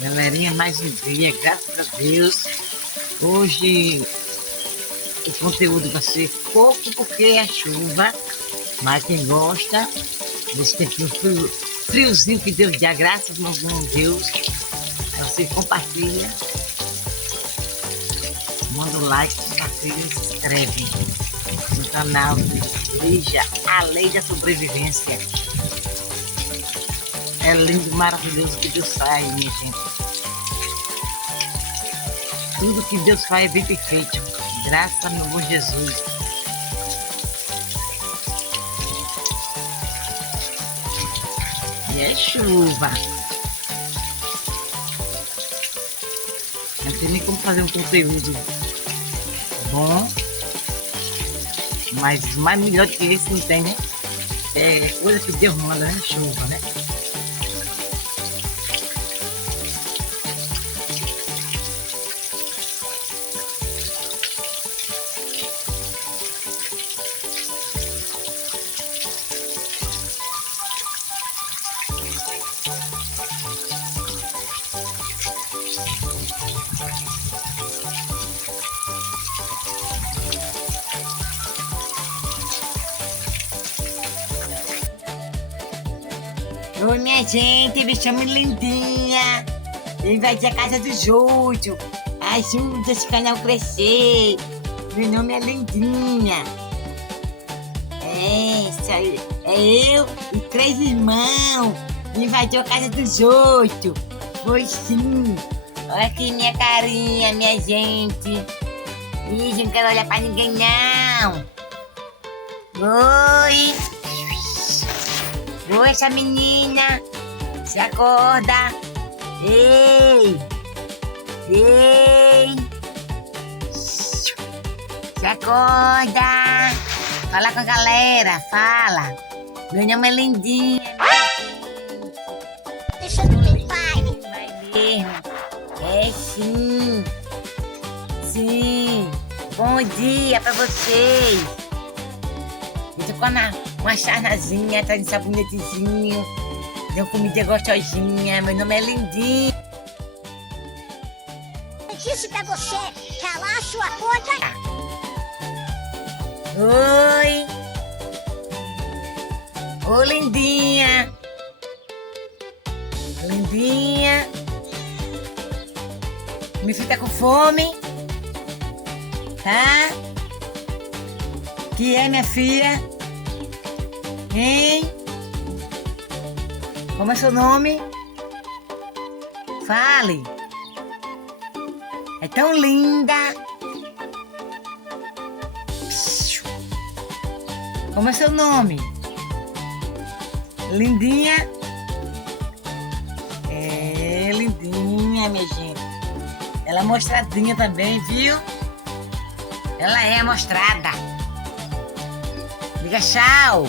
Galerinha, mais um dia, graças a Deus. Hoje o conteúdo vai ser pouco porque é chuva, mas quem gosta desse tempinho friozinho que Deus dá, graças ao bom Deus, aí você compartilha, manda o like, compartilha e se inscreve no canal do Veja a Lei da Sobrevivência. É lindo, maravilhoso que Deus faz, minha gente. Tudo que Deus faz é bem perfeito. Graças a meu bom Jesus. E é chuva. Não tem nem como fazer um conteúdo bom. Mas mais melhor do que esse não tem, né? É coisa que Deus manda, né? Chuva, né? Oi, minha gente, me chamo Lindinha. Eu invadi a casa do Júlio. Ajuda esse canal a crescer. Meu nome é Lindinha. Isso aí. É eu e 3 irmãos. Invadiu a casa do Júlio. Foi sim. Olha aqui minha carinha, minha gente. Ih, não quero olhar pra ninguém, não. Oi. Oi, essa menina, se acorda. Ei, ei, se acorda. Fala com a galera, fala. Meu nome é Lindinha. Deixa eu limpar. Vai mesmo. É sim, sim. Bom dia pra vocês. Eu tô com uma charnazinha, tá de sabonetezinho. Deu comida gostosinha. Meu nome é Lindinha. Eu disse pra você calar a sua boca. Oi. Ô, Lindinha. Lindinha. Me fica com fome? Tá? Que é, minha filha? Hein? Como é seu nome? Fale. É tão linda. Como é seu nome? Lindinha. É, Lindinha, minha gente. Ela é mostradinha também, viu? Ela é mostrada. Diga tchau.